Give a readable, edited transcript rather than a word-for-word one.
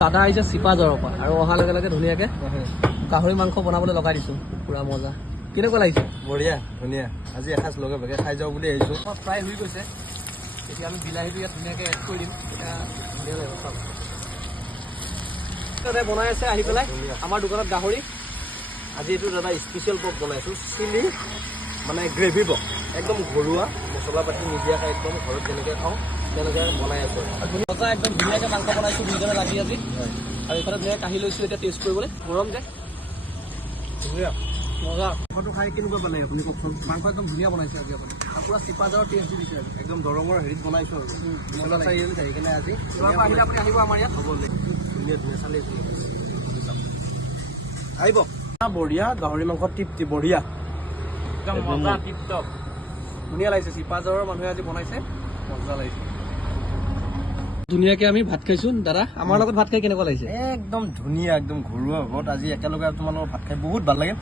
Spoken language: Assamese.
দাদা আহিছে চিপাঝাৰৰ পৰা আৰু অহাৰ লগে লগে ধুনীয়াকৈ গাহৰি মাংস বনাবলৈ লগাই দিছোঁ। পুৰা মজা। কেনেকুৱা লাগিছে? বঢ়িয়া, ধুনীয়া। আজি এসাঁজ লগে ভাগে খাই যাওঁ বুলি আহিছোঁ। ফ্ৰাই হৈ গৈছে। এতিয়া আমি বিলাহীটো ইয়াত ধুনীয়াকৈ এড কৰি দিম। এতিয়া ধুনীয়া লাগিব চাওক। দাদাই বনাই আছে আহি পেলাই আমাৰ দোকানত গাহৰি। আজি এইটো দাদা স্পেচিয়েল পক বনাইছোঁ, চিলি মানে গ্ৰেভি পক, একদম ঘৰুৱা মছলা পাতি নিদিয়াকৈ একদম ঘৰত যেনেকৈ খাওঁ তেনেকৈ বনাই আছোঁ। মজা একদম ধুনীয়াকৈ মাংস বনাইছোঁ দুইজনে লাগি আজি। আৰু এইফালে ধুনীয়াকৈ কাঢ়ি লৈছোঁ এতিয়া টেষ্ট কৰিবলৈ। গৰম যে ধুনীয়া। মজা। মাংসটো খাই কেনেকুৱা পালে আপুনি কওকচোন? মাংস একদম ধুনীয়া বনাইছে আজি আপুনি। আৰু পুৰা চিপাঝাৰৰ টেষ্ট দি দিছে আজি। একদম দৰঙৰ হেৰিত বনাইছোঁ আৰু মছলা চাৰিআলিত আহি কিনে আজি যোৱাৰ পৰা আহিলে আপুনি আহিব আমাৰ ইয়াত। হ'ব ধুনীয়া ধুনীয়া চালি আহিব। বঢ়িয়া গাহৰি মাংস টিপ বঢ়িয়া, একদম মজা টিপ টপ। ধুনীয়া লাগিছে। চিপাঝাৰৰ মানুহে আজি বনাইছে, মজা লাগিছে। ধুনীয়াকৈ আমি ভাত খাইছোঁ। দাদা আমাৰ লগত ভাত খাই কেনেকুৱা লাগিছে? একদম ধুনীয়া, একদম ঘৰুৱা ভাৱত আজি একেলগে তোমালোকৰ ভাত খাই বহুত ভাল লাগে।